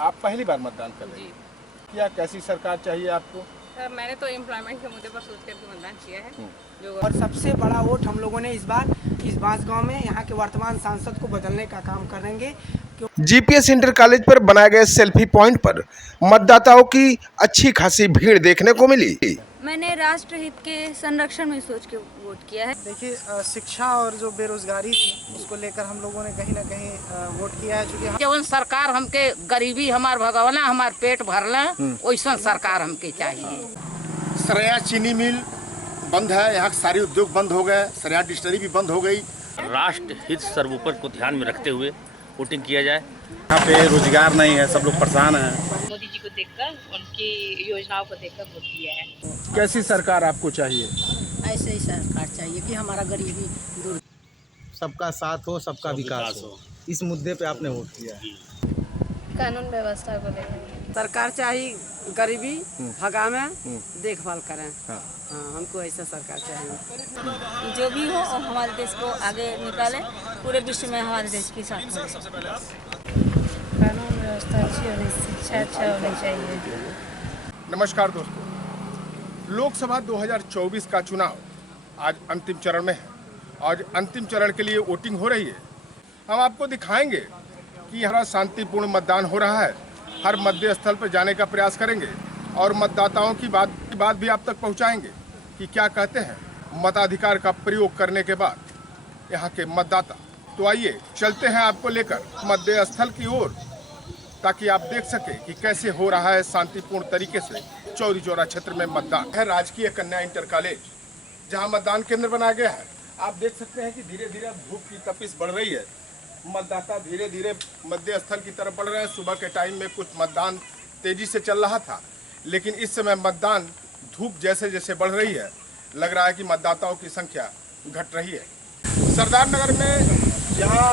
आप पहली बार मतदान कर रहे हैं, क्या कैसी सरकार चाहिए आपको? सर मैंने तो एम्प्लॉयमेंट के मुद्दे पर सोच करके मतदान किया है जो और सबसे बड़ा वोट हम लोगों ने इस बार इस बांसगांव में यहाँ के वर्तमान सांसद को बदलने का काम करेंगे। जीपीएस इंटर कॉलेज पर बनाए गए सेल्फी पॉइंट पर मतदाताओं की अच्छी खासी भीड़ देखने को मिली। मैंने राष्ट्रहित के संरक्षण में सोच के वोट किया है। देखिए शिक्षा और जो बेरोजगारी थी उसको लेकर हम लोगों ने कहीं ना कहीं वोट किया है। क्योंकि जवन सरकार हमके गरीबी हमार भगवना हमार पेट भरला वैसा सरकार हमके चाहिए। सरया चीनी मिल बंद है, यहाँ के सारे उद्योग बंद हो गए, सरया डिस्टरी भी बंद हो गई। राष्ट्र हित सर्वोपरि को ध्यान में रखते हुए वोटिंग किया जाए। यहाँ पे रोजगार नहीं है, सब लोग परेशान हैं। मोदी जी को देखकर उनकी योजनाओं को देखकर वोट किया है। कैसी सरकार आपको चाहिए? ऐसे ही सरकार चाहिए कि हमारा गरीबी दूर, सबका साथ हो, सबका विकास हो। इस मुद्दे पे आपने वोट किया है। कानून व्यवस्था को लेकर सरकार चाहिए, गरीबी भगावे, देखभाल करें। हाँ, हमको ऐसा सरकार चाहिए जो भी हो हमारे देश को आगे निकाले, पूरे विश्व में हमारे देश की साथ हो। कानून व्यवस्था अच्छी होनी, शिक्षा अच्छा होनी चाहिए। नमस्कार दोस्तों, लोकसभा 2024 का चुनाव आज अंतिम चरण में है। आज अंतिम चरण के लिए वोटिंग हो रही है। हम आपको दिखाएंगे कि यहाँ शांतिपूर्ण मतदान हो रहा है। हर मतदेय स्थल पर जाने का प्रयास करेंगे और मतदाताओं की बात भी आप तक पहुँचाएंगे कि क्या कहते हैं मताधिकार का प्रयोग करने के बाद यहाँ के मतदाता। तो आइए चलते हैं आपको लेकर मतदेय स्थल की ओर, ताकि आप देख सके कि कैसे हो रहा है शांतिपूर्ण तरीके से चौरी चौरा क्षेत्र में मतदान है। राजकीय कन्या इंटर कॉलेज जहां मतदान केंद्र बनाया गया है, आप देख सकते हैं कि धीरे धीरे धूप की तपिश बढ़ रही है। मतदाता धीरे धीरे मतदेय स्थल की तरफ बढ़ रहे हैं। सुबह के टाइम में कुछ मतदान तेजी से चल रहा था, लेकिन इस समय मतदान धूप जैसे जैसे बढ़ रही है, लग रहा है कि मतदाताओं की संख्या घट रही है। सरदार नगर में यहाँ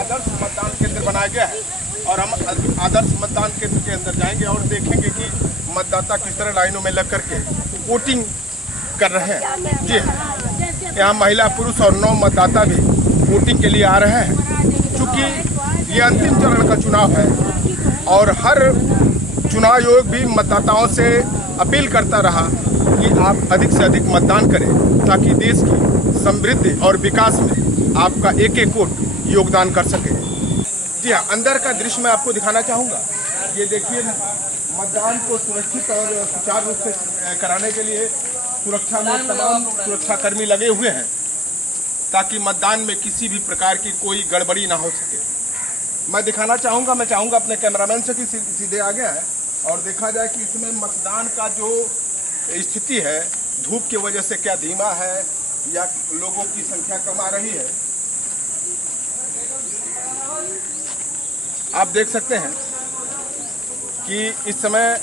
आदर्श मतदान केंद्र बनाया गया है और हम आदर्श मतदान केंद्र के अंदर जाएंगे और देखेंगे कि मतदाता किस तरह लाइनों में लग करके वोटिंग कर रहे हैं। जी हाँ, यहाँ महिला पुरुष और 9 मतदाता भी वोटिंग के लिए आ रहे हैं। चूँकि ये अंतिम चरण का चुनाव है और हर चुनाव आयोग भी मतदाताओं से अपील करता रहा कि आप अधिक से अधिक मतदान करें, ताकि देश की समृद्धि और विकास में आपका एक एक वोट योगदान कर सके। जी हाँ, अंदर का दृश्य मैं आपको दिखाना चाहूँगा। ये देखिए, मतदान को सुरक्षित और सुचारू रूप से कराने के लिए सुरक्षा में तमाम सुरक्षाकर्मी लगे हुए हैं, ताकि मतदान में किसी भी प्रकार की कोई गड़बड़ी ना हो सके। मैं दिखाना चाहूँगा, मैं चाहूँगा अपने कैमरामैन से कि सीधे आ गया है और देखा जाए कि इसमें मतदान का जो स्थिति है, धूप की वजह से क्या धीमा है या लोगों की संख्या कम आ रही है। आप देख सकते हैं कि इस समय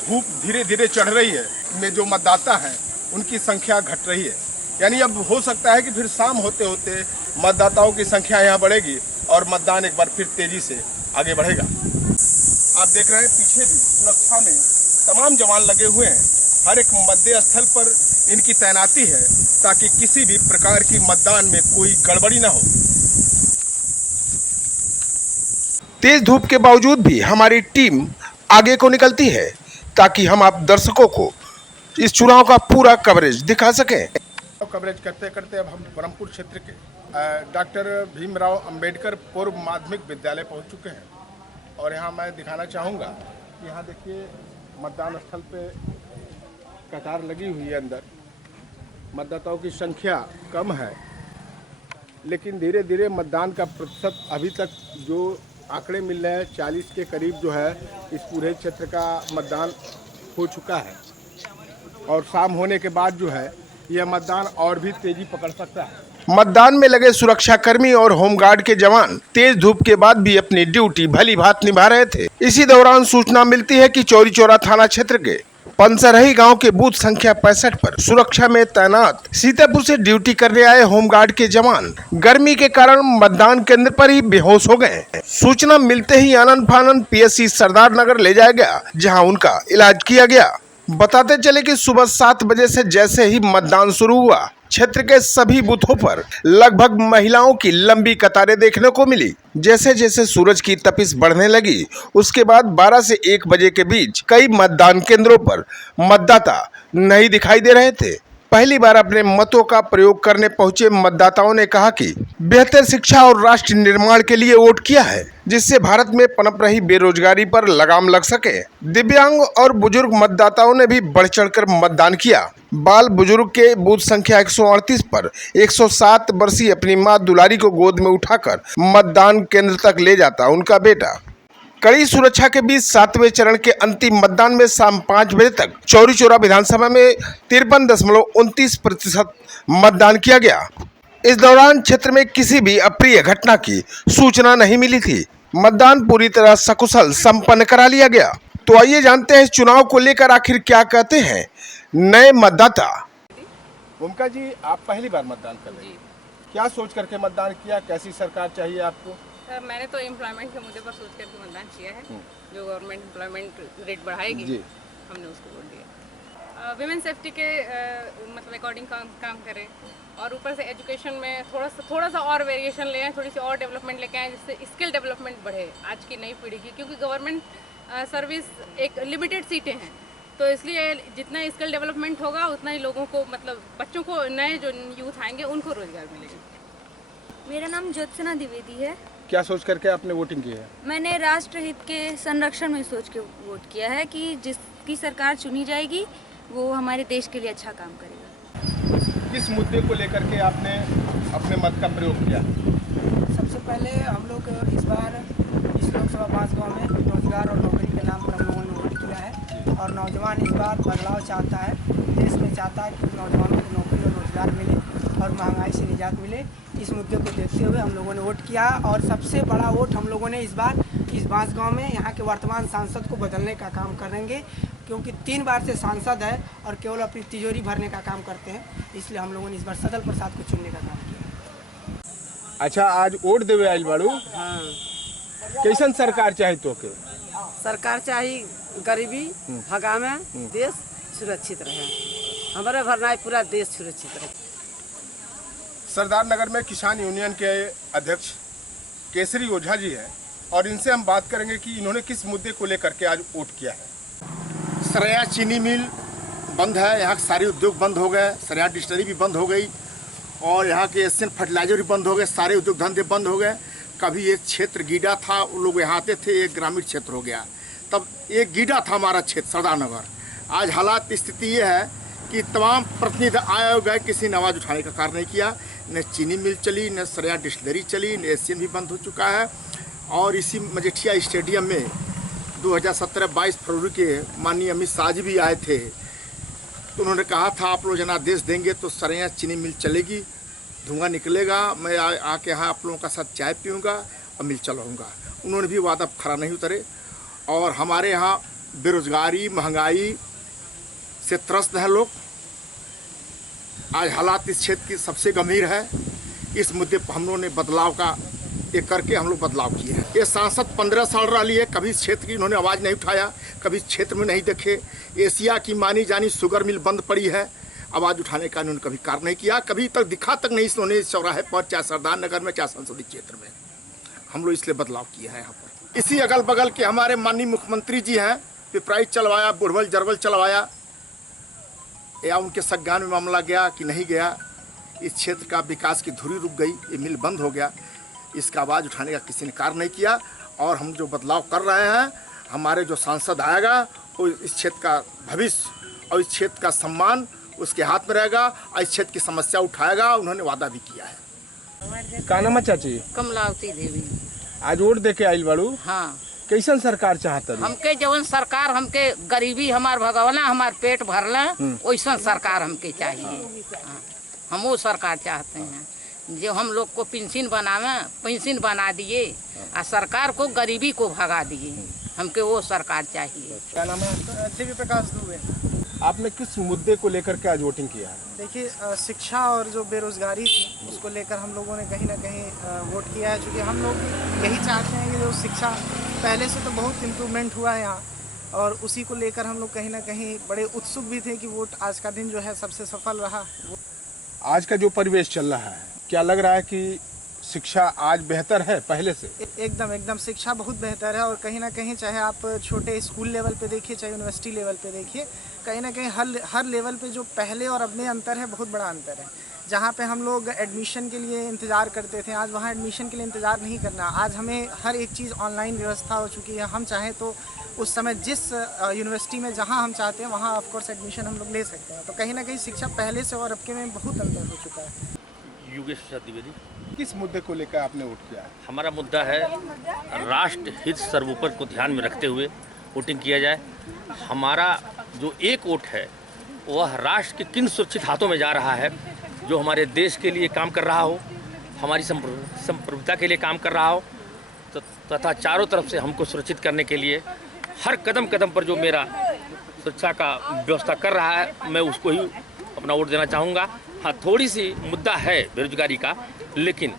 धूप धीरे धीरे चढ़ रही है, में जो मतदाता हैं उनकी संख्या घट रही है। यानी अब हो सकता है कि फिर शाम होते होते मतदाताओं की संख्या यहाँ बढ़ेगी और मतदान एक बार फिर तेजी से आगे बढ़ेगा। आप देख रहे हैं पीछे भी सुरक्षा में तमाम जवान लगे हुए हैं। हर एक मतदेय स्थल पर इनकी तैनाती है, ताकि किसी भी प्रकार की मतदान में कोई गड़बड़ी ना हो। तेज धूप के बावजूद भी हमारी टीम आगे को निकलती है, ताकि हम आप दर्शकों को इस चुनाव का पूरा कवरेज दिखा सकें। कवरेज करते करते अब हम ब्रह्मपुर क्षेत्र के डॉक्टर भीमराव अंबेडकर पूर्व माध्यमिक विद्यालय पहुंच चुके हैं और यहाँ मैं दिखाना चाहूँगा कि यहाँ देखिए मतदान स्थल पे कतार लगी हुई है। अंदर मतदाताओं की संख्या कम है, लेकिन धीरे धीरे मतदान का प्रतिशत अभी तक जो आंकड़े मिल रहे हैं 40 के करीब जो है इस पूरे क्षेत्र का मतदान हो चुका है और शाम होने के बाद जो है यह मतदान और भी तेजी पकड़ सकता है। मतदान में लगे सुरक्षाकर्मी और होमगार्ड के जवान तेज धूप के बाद भी अपनी ड्यूटी भली भांति निभा रहे थे। इसी दौरान सूचना मिलती है कि चौरी चौरा थाना क्षेत्र के पंसरही गांव के बूथ संख्या 65 पर सुरक्षा में तैनात सीतापुर से ड्यूटी करने आए होमगार्ड के जवान गर्मी के कारण मतदान केंद्र पर ही बेहोश हो गए। सूचना मिलते ही आनन फानन पीएससी सरदार नगर ले जाया गया, जहां उनका इलाज किया गया। बताते चले कि सुबह 7 बजे से जैसे ही मतदान शुरू हुआ, क्षेत्र के सभी बूथों पर लगभग महिलाओं की लंबी कतारें देखने को मिली। जैसे जैसे सूरज की तपिश बढ़ने लगी, उसके बाद 12 से 1 बजे के बीच कई मतदान केंद्रों पर मतदाता नहीं दिखाई दे रहे थे। पहली बार अपने मतों का प्रयोग करने पहुंचे मतदाताओं ने कहा कि बेहतर शिक्षा और राष्ट्र निर्माण के लिए वोट किया है, जिससे भारत में पनप रही बेरोजगारी पर लगाम लग सके। दिव्यांग और बुजुर्ग मतदाताओं ने भी बढ़ चढ़कर मतदान किया। बाल बुजुर्ग के बूथ संख्या 138 पर 107 वर्षीय अपनी मां दुलारी को गोद में उठाकर मतदान केंद्र तक ले जाता उनका बेटा। कड़ी सुरक्षा के बीच 7वें चरण के अंतिम मतदान में शाम 5 बजे तक चौरी चौरा विधानसभा में 53.29% मतदान किया गया। इस दौरान क्षेत्र में किसी भी अप्रिय घटना की सूचना नहीं मिली थी। मतदान पूरी तरह सकुशल संपन्न करा लिया गया। तो आइए जानते हैं इस चुनाव को लेकर आखिर क्या कहते हैं नए मतदाता। भूमिका जी, आप पहली बार मतदान कर रहे हैं, क्या सोच करके मतदान किया? कैसी सरकार चाहिए आपको? सर, मैंने तो एम्प्लॉयमेंट के मुद्दे पर सोच करके मतदान किया है। जो गवर्नमेंट एम्प्लॉयमेंट रेट बढ़ाएगी हमने उसको वोट दिया। विमेन सेफ्टी के मतलब अकॉर्डिंग काम करें और ऊपर से एजुकेशन में थोड़ा सा और वेरिएशन ले आए, थोड़ी सी और डेवलपमेंट लेके आए, जिससे स्किल डेवलपमेंट बढ़े आज की नई पीढ़ी की। क्योंकि गवर्नमेंट सर्विस एक लिमिटेड सीटें हैं, तो इसलिए जितना स्किल डेवलपमेंट होगा उतना ही लोगों को, मतलब बच्चों को, नए जो यूथ आएंगे उनको रोजगार मिलेगा। मेरा नाम ज्योत्सना द्विवेदी है। क्या सोच करके आपने वोटिंग की है? मैंने राष्ट्र हित के संरक्षण में सोच के वोट किया है कि जिसकी सरकार चुनी जाएगी वो हमारे देश के लिए अच्छा काम करेगा। किस मुद्दे को लेकर के आपने अपने मत का प्रयोग किया? सबसे पहले हम लोग इस बार इस लोकसभा बांसगांव में रोजगार और नौकरी के नाम पर हम लोगों ने वोट किया है। और नौजवान इस बार बदलाव चाहता है, देश में चाहता है कि नौजवानों को नौकरी और रोजगार मिले और महंगाई से निजात मिले। इस मुद्दे को देखते हुए हम लोगों ने वोट किया। और सबसे बड़ा वोट हम लोगों ने इस बार इस बांसगांव में यहाँ के वर्तमान सांसद को बदलने का काम करेंगे, क्योंकि 3 बार से सांसद है और केवल अपनी तिजोरी भरने का काम करते हैं। इसलिए हम लोगों ने इस बार सदल प्रसाद को चुनने का काम किया। अच्छा, आज वोट देवे आइल बाड़ू। हाँ, कैसन सरकार चाहे तो के? सरकार चाहिए गरीबी भगावे, देश सुरक्षित रहे, हमारे भरना पूरा देश सुरक्षित रहे। सरदार नगर में किसान यूनियन के अध्यक्ष केसरी ओझा जी हैं और इनसे हम बात करेंगे कि इन्होंने किस मुद्दे को लेकर के आज वोट किया है। सरैया चीनी मिल बंद है, यहाँ के सारे उद्योग बंद हो गए, सरैया डिस्टरी भी बंद हो गई और यहाँ के एशियन फर्टिलाइजर भी बंद हो गए, सारे उद्योग धंधे बंद हो गए। कभी एक क्षेत्र गीडा था, वो लोग यहाँ आते थे, एक ग्रामीण क्षेत्र हो गया। तब एक गीडा था हमारा क्षेत्र सरदार नगर। आज हालात स्थिति ये है कि तमाम प्रतिनिधि आए गए, किसी ने आवाज़ उठाने का कार्य नहीं किया। न चीनी मिल चली, न सरैया डिस्टलरी चली, न एशियन भी बंद हो चुका है। और इसी मजेठिया स्टेडियम में 2017-22 फरवरी के माननीय अमित शाह जी भी आए थे, तो उन्होंने कहा था आप लोग जनादेश देंगे तो सरैया चीनी मिल चलेगी, धुआं निकलेगा, मैं आके यहाँ आप लोगों का साथ चाय पीऊँगा और मिल चलाऊँगा। उन्होंने भी वादा खरा नहीं उतरे और हमारे यहाँ बेरोजगारी, महंगाई से त्रस्त है लोग। आज हालात इस क्षेत्र की सबसे गंभीर है। इस मुद्दे पर हम लोगों ने बदलाव का एक करके हम लोग बदलाव किए हैं। ये सांसद 15 साल रही है, कभी इस क्षेत्र की इन्होंने आवाज़ नहीं उठाया, कभी इस क्षेत्र में नहीं देखे। एशिया की मानी जानी शुगर मिल बंद पड़ी है, आवाज़ उठाने का इन्होंने कभी कार्य नहीं किया, कभी तक दिखा तक नहीं इन्होंने इस चौराहे पर, चाहे सरदार नगर में, चाहे संसदीय क्षेत्र में। हम लोग इसलिए बदलाव किया है यहाँ पर। इसी अगल बगल के हमारे माननीय मुख्यमंत्री जी हैं, पिपराइच चलवाया, बुढ़वल जरवल चलवाया, या उनके संज्ञान में मामला गया कि नहीं गया। इस क्षेत्र का विकास की धुरी रुक गई, ये मिल बंद हो गया, इसका आवाज़ उठाने का किसी ने कार्य नहीं किया। और हम जो बदलाव कर रहे हैं, हमारे जो सांसद आएगा वो इस क्षेत्र का भविष्य और इस क्षेत्र का सम्मान उसके हाथ में रहेगा और इस क्षेत्र की समस्या उठाएगा। उन्होंने वादा भी किया है। का नाम है चाची? कमलावती देवी। आज वोट दे के आइल बाड़ू। हाँ, कैसन सरकार चाहता? हमके जवन सरकार हमके गरीबी हमार भगवना, हमार पेट भरला, वैसा सरकार हमके चाहिए। हम वो सरकार चाहते हैं जो हम लोग को पेंशन बना दिए और सरकार को गरीबी को भगा दिए। हमके वो सरकार चाहिए। क्या नाम है? दिव्य प्रकाश दुबे। आपने किस मुद्दे को लेकर के आज वोटिंग किया है? देखिए, शिक्षा और जो बेरोजगारी थी उसको लेकर हम लोगों ने कहीं ना कहीं वोट किया है, क्योंकि हम लोग यही चाहते हैं कि जो शिक्षा पहले से तो बहुत इम्प्रूवमेंट हुआ है यहाँ, और उसी को लेकर हम लोग कहीं ना कहीं बड़े उत्सुक भी थे कि वोट आज का दिन जो है सबसे सफल रहा। आज का जो परिवेश चल रहा है, क्या लग रहा है कि शिक्षा आज बेहतर है पहले से? एकदम शिक्षा बहुत बेहतर है और कहीं ना कहीं चाहे आप छोटे स्कूल लेवल पे देखिए चाहे यूनिवर्सिटी लेवल पे देखिए, कहीं ना कहीं हर लेवल पे जो पहले और अब में अंतर है बहुत बड़ा अंतर है। जहाँ पे हम लोग एडमिशन के लिए इंतज़ार करते थे, आज वहाँ एडमिशन के लिए इंतज़ार नहीं करना। आज हमें हर एक चीज़ ऑनलाइन व्यवस्था हो चुकी है। हम चाहें तो उस समय जिस यूनिवर्सिटी में जहाँ हम चाहते हैं वहाँ ऑफ कोर्स एडमिशन हम लोग ले सकते हैं। तो कहीं ना कहीं शिक्षा पहले से और अब के में बहुत अंतर हो चुका है। योगेश द्विवेदी। किस मुद्दे को लेकर आपने वोट किया? हमारा मुद्दा है राष्ट्र हित सर्वोपरि को ध्यान में रखते हुए वोटिंग किया जाए। हमारा जो एक वोट है वह राष्ट्र के किन सुरक्षित हाथों में जा रहा है, जो हमारे देश के लिए काम कर रहा हो, हमारी संप्रभुता के लिए काम कर रहा हो, तथा चारों तरफ से हमको सुरक्षित करने के लिए हर कदम कदम पर जो मेरा सुरक्षा का व्यवस्था कर रहा है, मैं उसको ही अपना वोट देना चाहूँगा। हाँ, थोड़ी सी मुद्दा है बेरोजगारी का, लेकिन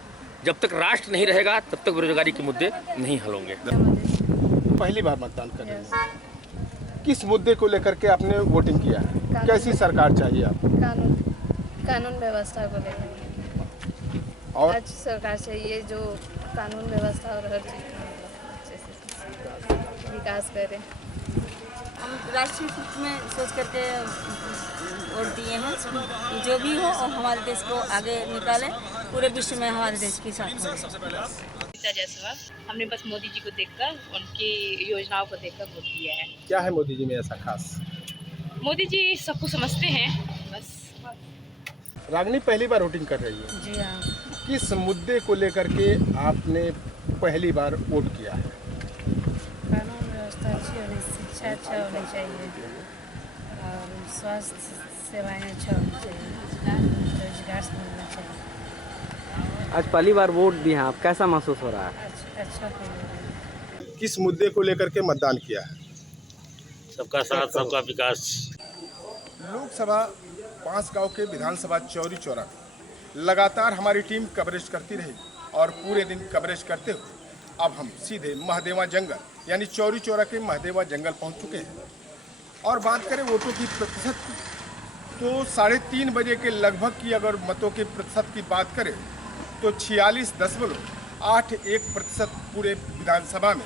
जब तक राष्ट्र नहीं रहेगा तब तक बेरोजगारी के मुद्दे नहीं हल होंगे। पहली बार मतदान कर रहे हैं, किस मुद्दे को लेकर के आपने वोटिंग किया है? कैसी सरकार चाहिए आपको? कानून व्यवस्था को लेकर और अच्छी सरकार चाहिए जो कानून व्यवस्था और हर चीज़ अच्छे से विकास करे। हम राष्ट्रीय हित में सोच करके वोट दिए हैं, जो भी हो और हमारे देश को आगे निकाले, पूरे विश्व में हमारे देश की साथ हो। जायसवाल, हमने बस मोदी जी को देखकर, उनकी योजनाओं को देखकर वोट दिया है। क्या है मोदी जी में ऐसा खास? मोदी जी सबको समझते हैं बस। रागनी पहली बार वोटिंग कर रही है। जी हाँ। किस मुद्दे को लेकर के आपने पहली बार वोट किया है? कानून व्यवस्था अच्छी होनी, शिक्षा अच्छा होनी चाहिए और स्वास्थ्य सेवाएं अच्छा होनी चाहिए, रोजगार मिलना चाहिए। आज पहली बार वोट दिए हैं आप, कैसा महसूस हो रहा है? अच्छा फील हो रहा है। किस मुद्दे को लेकर के मतदान किया है? सबका साथ सबका विकास। लोकसभा 5 गांव के विधानसभा चौरी चौरा लगातार हमारी टीम कवरेज करती रही और पूरे दिन कवरेज करते हुए अब हम सीधे महदेवा जंगल यानी चौरी चौरा के महदेवा जंगल पहुंच चुके हैं। और बात करें वोटों की प्रतिशत की, तो 3:30 बजे के लगभग की अगर मतों के प्रतिशत की बात करें तो 46.81% पूरे विधानसभा में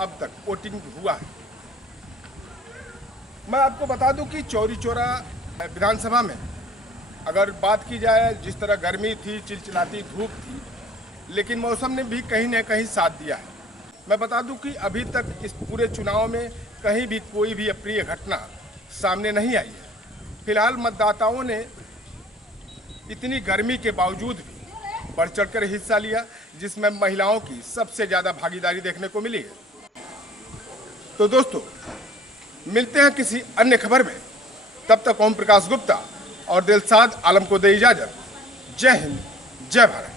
अब तक वोटिंग हुआ है। मैं आपको बता दूं कि चौरी चौरा विधानसभा में अगर बात की जाए, जिस तरह गर्मी थी, चिलचिलाती धूप थी, लेकिन मौसम ने भी कहीं न कहीं साथ दिया है। मैं बता दूं कि अभी तक इस पूरे चुनाव में कहीं भी कोई भी अप्रिय घटना सामने नहीं आई है। फिलहाल मतदाताओं ने इतनी गर्मी के बावजूद भी बढ़ चढ़कर हिस्सा लिया, जिसमें महिलाओं की सबसे ज़्यादा भागीदारी देखने को मिली है। तो दोस्तों, मिलते हैं किसी अन्य खबर में। तब तक ओम प्रकाश गुप्ता और दिलशाद आलम को दे इजाजत। जय हिंद, जय भारत।